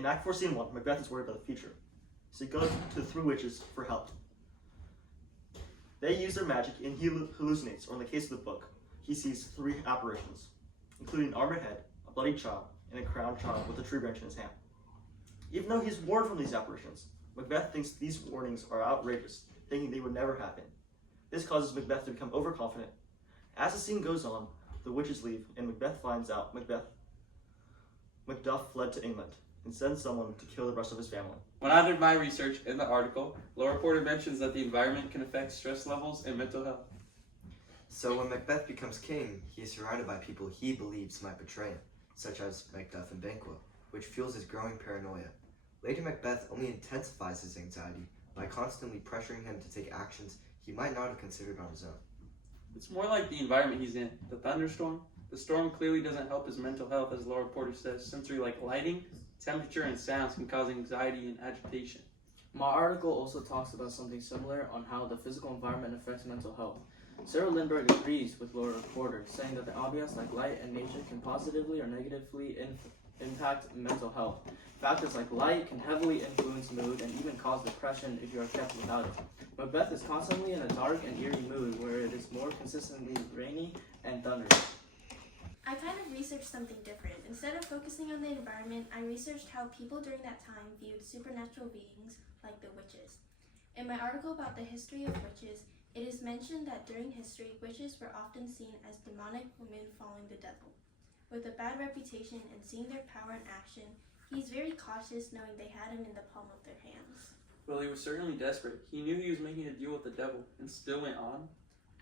In Act 4, Scene 1, Macbeth is worried about the future, so he goes to the three witches for help. They use their magic and he hallucinates, or in the case of the book, he sees three apparitions, including an armored head, a bloody child, and a crowned child with a tree branch in his hand. Even though he's warned from these apparitions, Macbeth thinks these warnings are outrageous, thinking they would never happen. This causes Macbeth to become overconfident. As the scene goes on, the witches leave, and Macbeth finds out Macduff fled to England and sends someone to kill the rest of his family. When I did my research in the article, Laura Porter mentions that the environment can affect stress levels and mental health. So when Macbeth becomes king, he is surrounded by people he believes might betray him, such as Macduff and Banquo, which fuels his growing paranoia. Later, Macbeth only intensifies his anxiety by constantly pressuring him to take actions he might not have considered on his own. It's more like the environment he's in. The thunderstorm. The storm clearly doesn't help his mental health, as Laura Porter says. Sensory like lighting, temperature, and sounds can cause anxiety and agitation. My article also talks about something similar on how the physical environment affects mental health. Sarah Lindbergh agrees with Laura Porter, saying that the ambiance like light and nature can positively or negatively impact mental health. Factors like light can heavily influence mood and even cause depression if you are kept without it. Macbeth is constantly in a dark and eerie mood where it is more consistently rainy and thundery. I kind of researched something different. Instead of focusing on the environment, I researched how people during that time viewed supernatural beings like the witches. In my article about the history of witches, it is mentioned that during history, witches were often seen as demonic women following the devil. With a bad reputation and seeing their power in action, he's very cautious knowing they had him in the palm of their hands. Well, he was certainly desperate. He knew he was making a deal with the devil and still went on.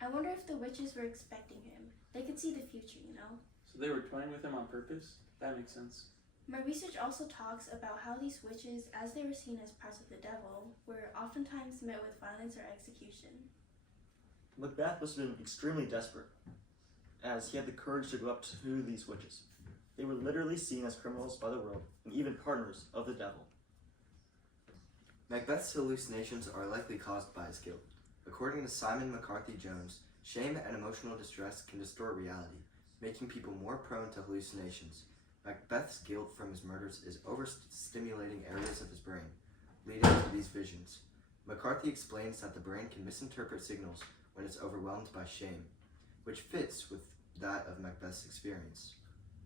I wonder if the witches were expecting him. They could see the future, you know? So they were toying with him on purpose? That makes sense. My research also talks about how these witches, as they were seen as parts of the devil, were oftentimes met with violence or execution. Macbeth must have been extremely desperate, as he had the courage to go up to these witches. They were literally seen as criminals by the world, and even partners of the devil. Macbeth's hallucinations are likely caused by his guilt. According to Simon McCarthy Jones, shame and emotional distress can distort reality, making people more prone to hallucinations. Macbeth's guilt from his murders is overstimulating areas of his brain, leading to these visions. McCarthy explains that the brain can misinterpret signals when it's overwhelmed by shame, which fits with that of Macbeth's experience.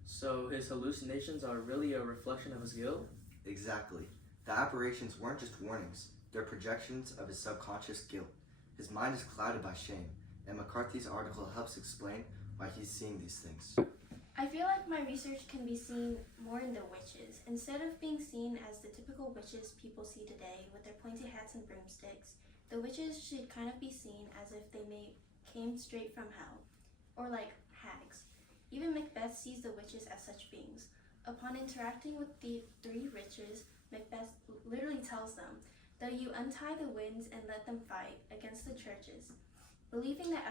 So his hallucinations are really a reflection of his guilt? Exactly. The apparitions weren't just warnings, they're projections of his subconscious guilt. His mind is clouded by shame, and McCarthy's article helps explain why he's seeing these things. I feel like my research can be seen more in the witches. Instead of being seen as the typical witches people see today with their pointy hats and broomsticks, the witches should kind of be seen as if they came straight from hell, or like hags. Even Macbeth sees the witches as such beings. Upon interacting with the three witches, Macbeth literally tells them, "Though you untie the winds and let them fight against the churches." Believing that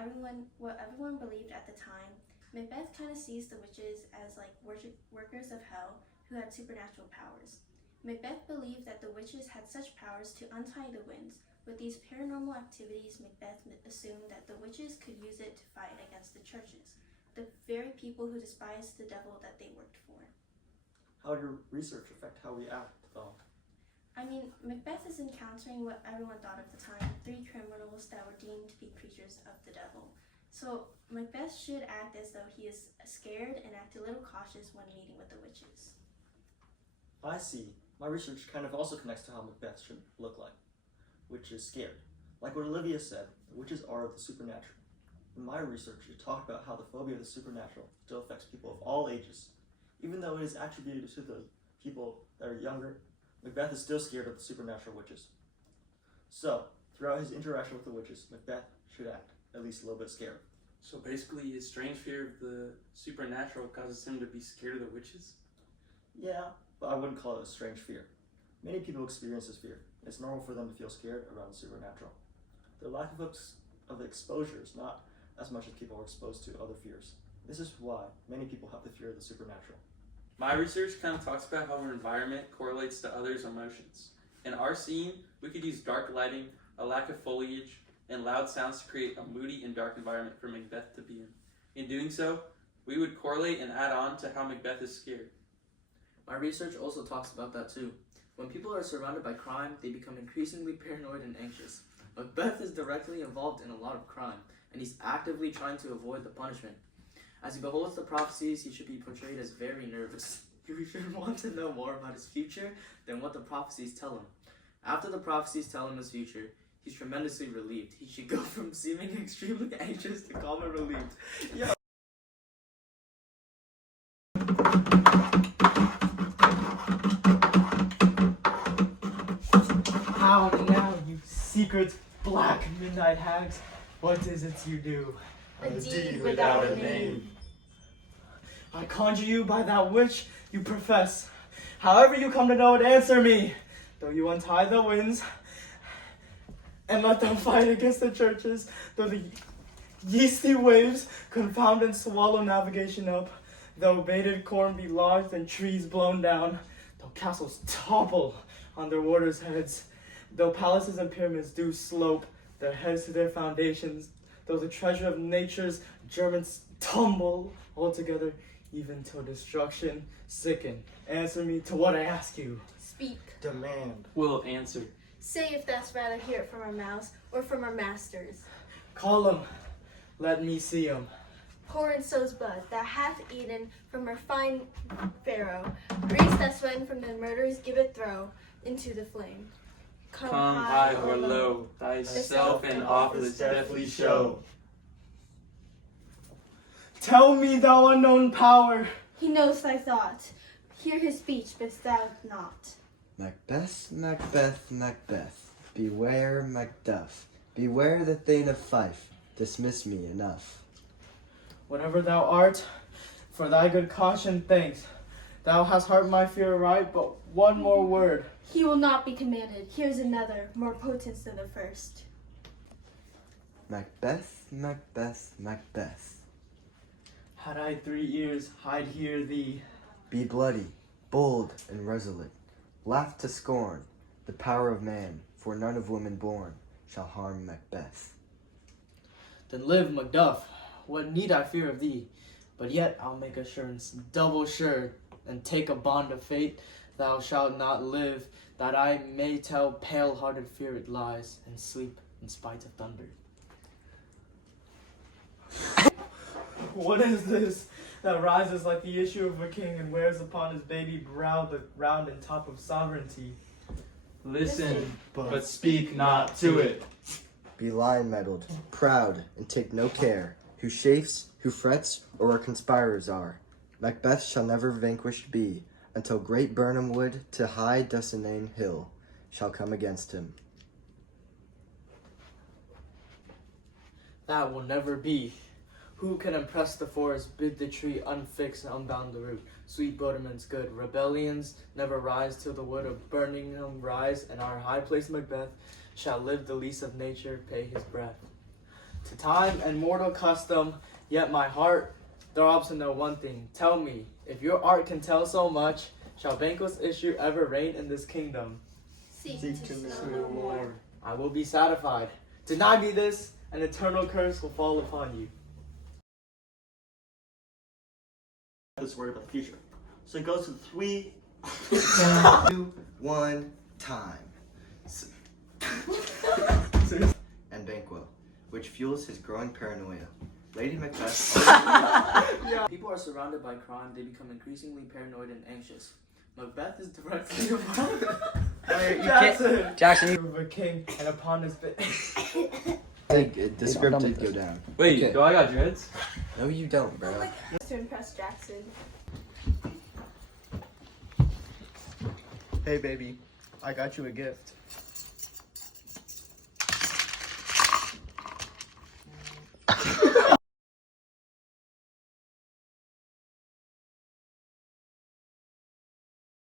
what everyone believed at the time, Macbeth kind of sees the witches as like workers of hell who had supernatural powers. Macbeth believed that the witches had such powers to untie the winds. With these paranormal activities, Macbeth assumed that the witches could use it to fight against the churches, the very people who despised the devil that they worked for. How did your research affect how we act, though? I mean, Macbeth is encountering what everyone thought at the time, three criminals that were deemed to be creatures of the devil. So Macbeth should act as though he is scared and act a little cautious when meeting with the witches. I see. My research kind of also connects to how Macbeth should look like, which is scared. Like what Olivia said, the witches are of the supernatural. In my research, it talked about how the phobia of the supernatural still affects people of all ages. Even though it is attributed to the people that are younger, Macbeth is still scared of the supernatural witches. So, throughout his interaction with the witches, Macbeth should act at least a little bit scared. So basically, his strange fear of the supernatural causes him to be scared of the witches? Yeah, but I wouldn't call it a strange fear. Many people experience this fear. It's normal for them to feel scared around the supernatural. Their lack of exposure is not as much as people are exposed to other fears. This is why many people have the fear of the supernatural. My research kind of talks about how our environment correlates to others' emotions. In our scene, we could use dark lighting, a lack of foliage, and loud sounds to create a moody and dark environment for Macbeth to be in. In doing so, we would correlate and add on to how Macbeth is scared. My research also talks about that too. When people are surrounded by crime, they become increasingly paranoid and anxious. Macbeth is directly involved in a lot of crime, and he's actively trying to avoid the punishment. As he beholds the prophecies, he should be portrayed as very nervous. You should want to know more about his future than what the prophecies tell him. After the prophecies tell him his future, he's tremendously relieved. He should go from seeming extremely anxious to calm and relieved. Yeah. Howdy now, you secret black midnight hags. What is it you do? A deed without a name. I conjure you by that which you profess. However you come to know it, answer me. Though you untie the winds and let them fight against the churches, though the yeasty waves confound and swallow navigation up, though baited corn be lodged and trees blown down, though castles topple on their warders' heads, though palaces and pyramids do slope their heads to their foundations, though the treasure of nature's Germans tumble altogether, even till destruction sicken. Answer me to what I ask you. Speak. Demand. Will answer. Say if thou'st rather hear it from our mouths or from our masters. Call 'em, let me see 'em. Pour and sows blood that hath eaten from our fine Pharaoh. Grease that sweating from the murderers give it throw into the flame. Come high or low, thyself and office deftly show. Tell me, thou unknown power. He knows thy thought. Hear his speech, but thou not. Macbeth, Macbeth, Macbeth. Beware Macduff. Beware the Thane of Fife. Dismiss me enough. Whatever thou art, for thy good caution, thanks. Thou hast heard my fear aright, but one more word. He will not be commanded. Here's another, more potent than the first. Macbeth, Macbeth, Macbeth. Had I 3 ears, I'd hear thee. Be bloody, bold, and resolute. Laugh to scorn the power of man, for none of women born shall harm Macbeth. Then live, Macduff. What need I fear of thee? But yet I'll make assurance double sure, and take a bond of fate. Thou shalt not live, that I may tell pale-hearted feared lies, and sleep in spite of thunder. What is this that rises like the issue of a king and wears upon his baby brow the round and top of sovereignty? Listen, but speak not to it. Be lion-mettled, proud, and take no care who chafes, who frets, or where conspirers are. Macbeth shall never vanquished be, until great Birnam wood to high Dunsinane hill shall come against him. That will never be. Who can impress the forest, bid the tree unfix and unbound the root? Sweet Bodeman's good. Rebellions never rise till the wood of Birmingham rise, and our high place Macbeth shall live the lease of nature, pay his breath. To time and mortal custom, yet my heart throbs to know one thing. Tell me, if your art can tell so much, shall banquets issue ever reign in this kingdom? Seek to know more. I will be satisfied. Deny me this, an eternal curse will fall upon you. Is worried about the future. So he goes to 3 2, 1, time. And Banquo, which fuels his growing paranoia. Lady Macbeth. People are surrounded by crime, they become increasingly paranoid and anxious. Macbeth is directly involved. Jackson. Of a king and upon his The script did go down. Wait, Okay. do I got dreads? No, you don't, bro. To impress Jackson. Hey baby, I got you a gift.